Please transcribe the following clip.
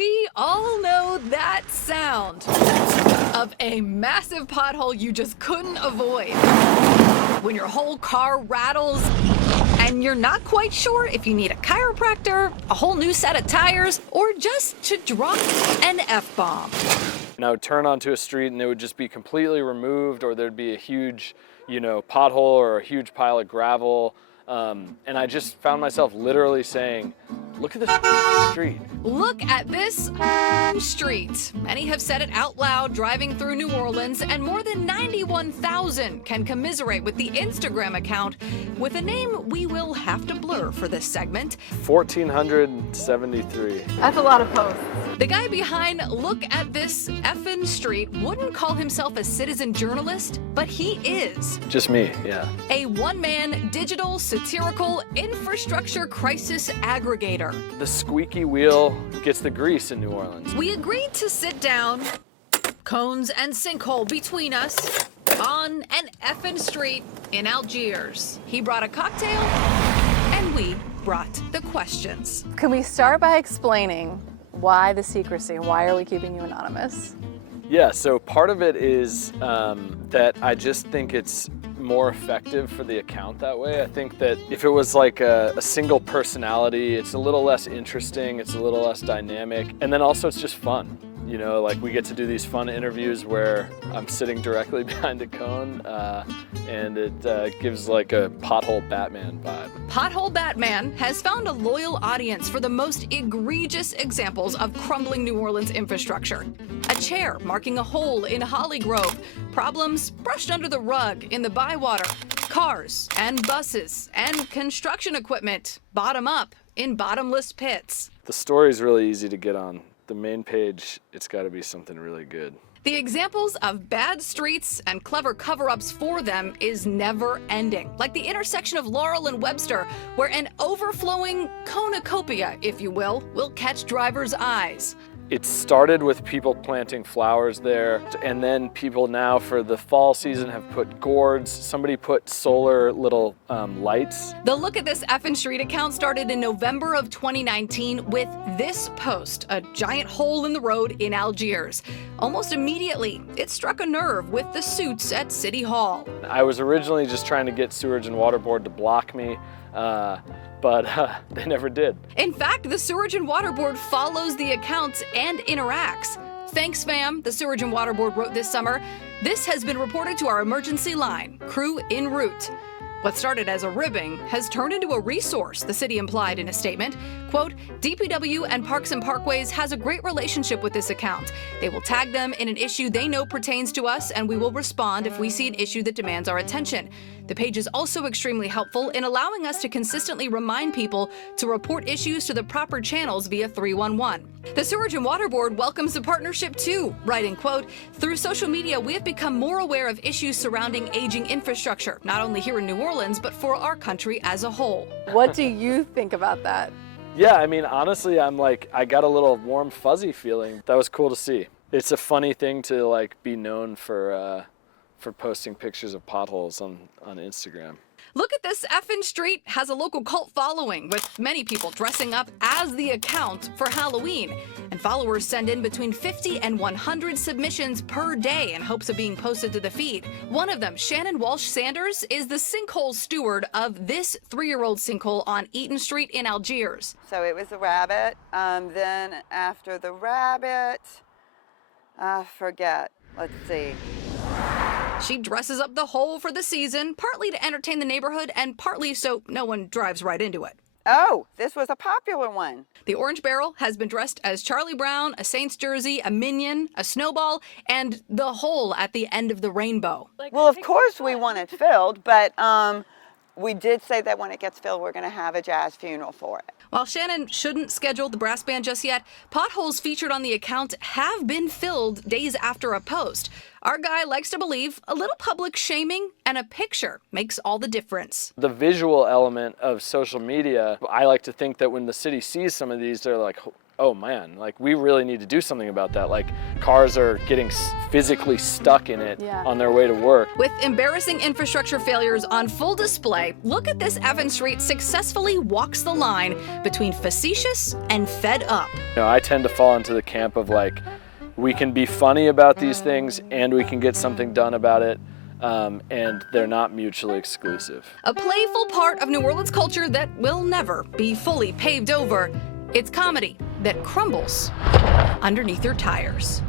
We all know that sound of a massive pothole you just couldn't avoid. When your whole car rattles and you're not quite sure if you need a chiropractor, a whole new set of tires, or just to drop an F-bomb. And I would turn onto a street and it would just be completely removed, or there'd be a huge, pothole or a huge pile of gravel. And I just found myself literally saying, look at this street. Look at this street. Many have said it out loud driving through New Orleans, and more than 91,000 can commiserate with the Instagram account with a name we will have to blur for this segment. 1,473. That's a lot of posts. The guy behind Look at This Effin' Street wouldn't call himself a citizen journalist, but he is. Just me, yeah. A one-man digital satirical infrastructure crisis aggregator. The squeaky wheel gets the grease in New Orleans. We agreed to sit down, cones and sinkhole between us, on an effin' street in Algiers. He brought a cocktail, and we brought the questions. Can we start by explaining why the secrecy? Why are we keeping you anonymous? Yeah, so part of it is that I just think it's more effective for the account that way. I think that if it was like a single personality, it's a little less interesting, it's a little less dynamic, and then also it's just fun. Like we get to do these fun interviews where I'm sitting directly behind a cone, and it gives like a pothole Batman vibe. Pothole Batman has found a loyal audience for the most egregious examples of crumbling New Orleans infrastructure. A chair marking a hole in Holly Grove, problems brushed under the rug in the Bywater, cars and buses and construction equipment bottom up in bottomless pits. The story's really easy to get on. The main page, it's got to be something really good. The examples of bad streets and clever cover-ups for them is never ending. Like the intersection of Laurel and Webster, where an overflowing cornucopia, if you will catch drivers' eyes. It started with people planting flowers there, and then people now for the fall season have put gourds. Somebody put solar little lights. The Look at This Effin' Street account started in November of 2019 with this post, a giant hole in the road in Algiers. Almost immediately, it struck a nerve with the suits at City Hall. I was originally just trying to get Sewerage and Water Board to block me. But they never did. In fact, the Sewerage and Water Board follows the accounts and interacts. Thanks, fam, the Sewerage and Water Board wrote this summer. This has been reported to our emergency line, crew en route. What started as a ribbing has turned into a resource, the city implied in a statement. Quote, DPW and Parks and Parkways has a great relationship with this account. They will tag them in an issue they know pertains to us, and we will respond if we see an issue that demands our attention. The page is also extremely helpful in allowing us to consistently remind people to report issues to the proper channels via 311. The Sewerage and Water Board welcomes the partnership too, writing, quote, through social media, we have become more aware of issues surrounding aging infrastructure, not only here in New Orleans, but for our country as a whole. What do you think about that? Yeah, I mean, honestly, I got a little warm, fuzzy feeling. That was cool to see. It's a funny thing to be known for posting pictures of potholes on Instagram. Look at This Effin' Street has a local cult following, with many people dressing up as the account for Halloween. And followers send in between 50 and 100 submissions per day in hopes of being posted to the feed. One of them, Shannon Walsh Sanders, is the sinkhole steward of this 3-year-old sinkhole on Eaton Street in Algiers. So it was a rabbit. Then after the rabbit, forget. Let's see. She dresses up the hole for the season, partly to entertain the neighborhood and partly so no one drives right into it. Oh, this was a popular one. The orange barrel has been dressed as Charlie Brown, a Saints jersey, a minion, a snowball, and the hole at the end of the rainbow. Well, of course we want it filled, but we did say that when it gets filled, we're going to have a jazz funeral for it. While Shannon shouldn't schedule the brass band just yet, potholes featured on the account have been filled days after a post. Our guy likes to believe a little public shaming and a picture makes all the difference. The visual element of social media, I like to think that when the city sees some of these, they're like, oh man, like we really need to do something about that. Like cars are getting physically stuck in it on their way to work. With embarrassing infrastructure failures on full display, look at this Evans Street successfully walks the line between facetious and fed up. You know, I tend to fall into the camp of like, we can be funny about these things and we can get something done about it. And they're not mutually exclusive. A playful part of New Orleans culture that will never be fully paved over. It's comedy that crumbles underneath your tires.